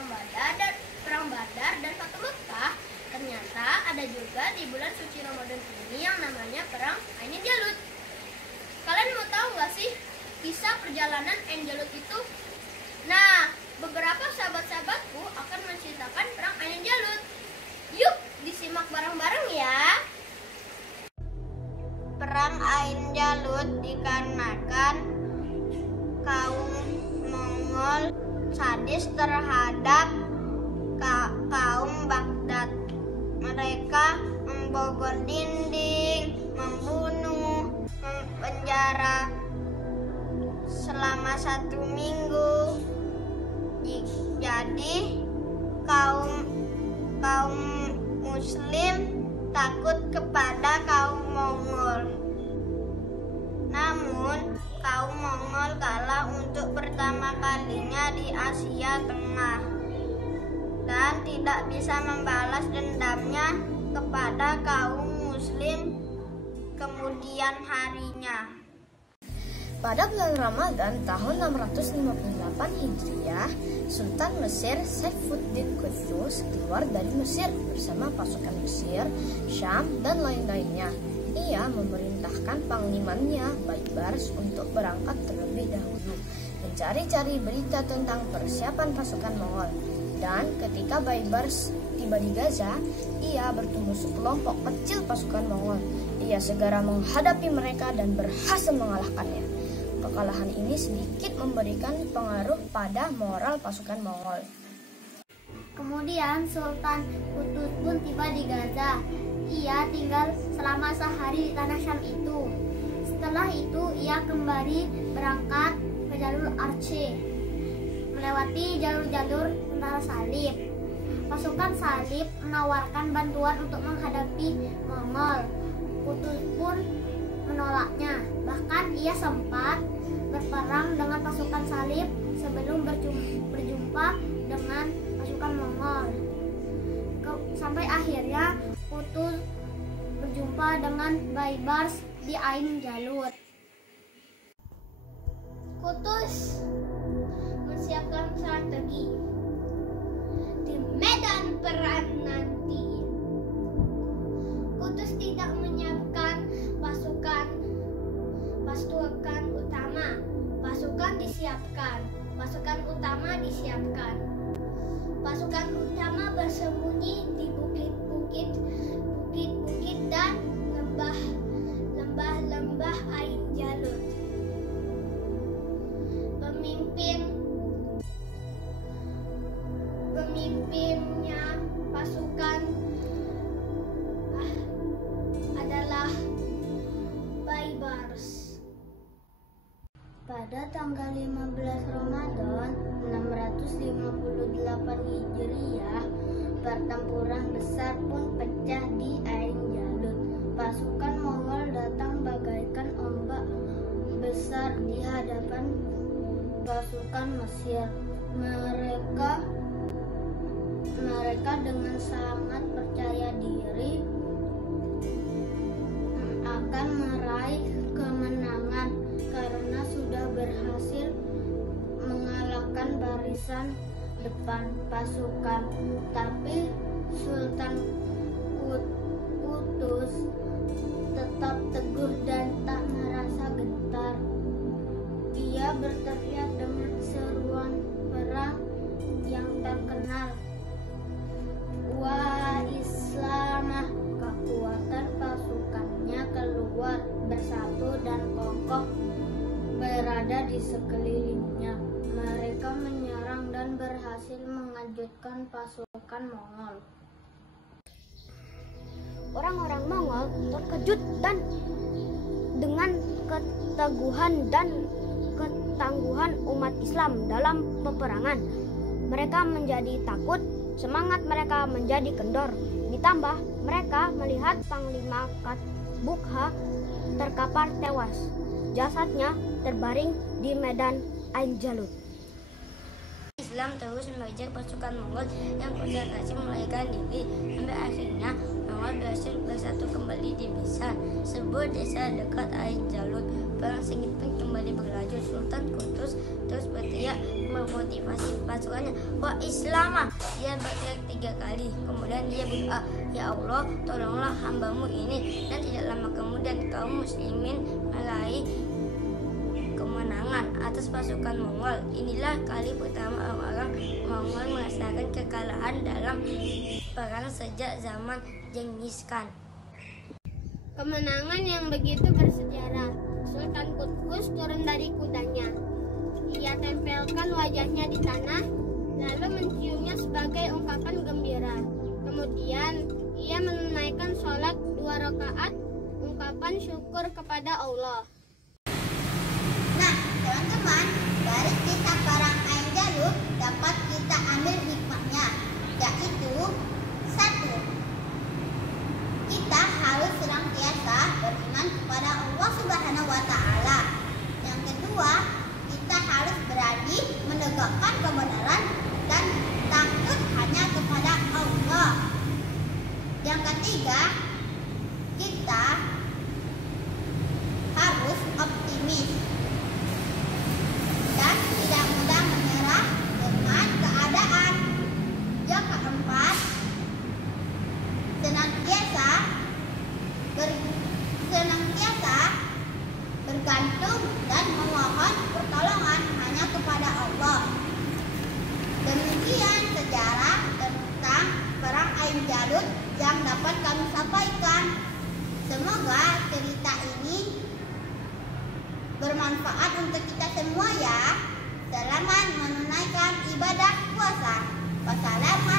perang Badar dan Fatu Mekkah, ternyata ada juga di bulan suci Ramadan ini yang namanya perang Ain Jalut. Kalian mau tahu gak sih kisah perjalanan Ain Jalut itu? Nah, beberapa sahabat-sahabatku akan menceritakan perang Ain Jalut. Yuk, disimak bareng-bareng ya. Perang Ain Jalut dikarenakan kaum Mongol sadis terhadap kaum Baghdad. Mereka membobol dinding, membunuh, mempenjara selama 1 minggu. Jadi kaum Muslim takut kepada kaum Mongol. Namun kaum Mongol kalah untuk pertama kalinya di Asia Tengah dan tidak bisa membalas dendamnya kepada kaum Muslim kemudian harinya. Pada bulan Ramadan tahun 658 Hijriah, Sultan Mesir Saifuddin Qutuz keluar dari Mesir bersama pasukan Mesir, Syam, dan lain-lainnya. Ia memerintahkan panglimanya Baibars untuk berangkat terlebih dahulu, mencari-cari berita tentang persiapan pasukan Mongol. Dan ketika Baibars tiba di Gaza, ia bertemu sekelompok kecil pasukan Mongol. Ia segera menghadapi mereka dan berhasil mengalahkannya. Kekalahan ini sedikit memberikan pengaruh pada moral pasukan Mongol. Kemudian Sultan Qutuz pun tiba di Gaza. Ia tinggal selama sehari di tanah Syam itu. Setelah itu ia kembali berangkat ke jalur Aceh, melewati jalur-jalur tentara salib. Pasukan salib menawarkan bantuan untuk menghadapi Mongol. Qutuz pun menolaknya. Bahkan ia sempat berperang dengan pasukan salib sebelum berjumpa dengan pasukan Mongol. Sampai akhirnya Qutuz berjumpa dengan Baibars di Ain Jalut. Qutuz menyiapkan strategi di medan perang nanti. Qutuz tidak menyiapkan pasukan utama. Pasukan utama disiapkan. Pasukan utama bersembunyi di bukit-bukit dan lembah Ain Jalut. Pemimpinnya pasukan adalah Baibars. Pada tanggal 15 Ramadan 658 Hijriah, pertempuran besar pun pecah di Ain Jalut. Pasukan Mongol datang bagaikan ombak besar di hadapan pasukan Mesir. Mereka dengan sangat percaya diri akan meraih kemenangan karena sudah berhasil mengalahkan barisan depan pasukan. Tapi Sultan Qutuz tetap teguh dan tak merasa gentar. Ia berteriak dengan seruan perang yang terkenal, "Wa Islamah!" Kekuatan pasukannya keluar bersatu dan kokoh berada di sekelilingnya. Mereka menyerang dan berhasil mengejutkan pasukan Mongol. Orang-orang Mongol terkejut dan dengan keteguhan dan ketangguhan umat Islam dalam peperangan. Mereka menjadi takut, semangat mereka menjadi kendor. Ditambah mereka melihat Panglima Katbukha terkapar tewas. Jasadnya terbaring di medan Ain Jalut. Islam terus mengejar pasukan Mongol yang konsentrasi melarikan diri. Sampai akhirnya Mongol berhasil bersatu kembali di Bisan, sebuah desa dekat Ain Jalut. Perang sengit pun kembali berlanjut. Sultan Quddus terus berteriak memotivasi pasukannya, "Wa Islamah!" Dia berteriak 3 kali. Kemudian dia berdoa, "Ya Allah, tolonglah hambamu ini." Dan tidak lama kemudian kaum muslimin meraih kemenangan atas pasukan Mongol. Inilah kali pertama orang-orang Mongol merasakan kekalahan dalam perang sejak zaman Genghis Khan. Kemenangan yang begitu bersejarah. Sultan Quddus turun dari kudanya. Ia tempelkan wajahnya di tanah, lalu menciumnya sebagai ungkapan gembira. Kemudian ia menunaikan sholat 2 rakaat, ungkapan syukur kepada Allah. Nah, teman-teman, dari kisah perang Ain Jalut dapat kita ambil hikmahnya, yaitu 1. Kita harus senantiasa beriman kepada Allah Subhanahu wa Ta'ala. Yang kedua, kita harus berani menegakkan kebenaran dan takut hanya kepada Allah. Yang ketiga, kita harus optimis dan tidak mudah menyerah dengan keadaan. Yang keempat, senantiasa bergantung dan memohon pertolongan hanya kepada Allah. Demikian sejarah tentang perang Ain Jalut yang dapat kami sampaikan. Semoga cerita ini bermanfaat untuk kita semua ya. Selamat menunaikan ibadah puasa. Wassalamualaikum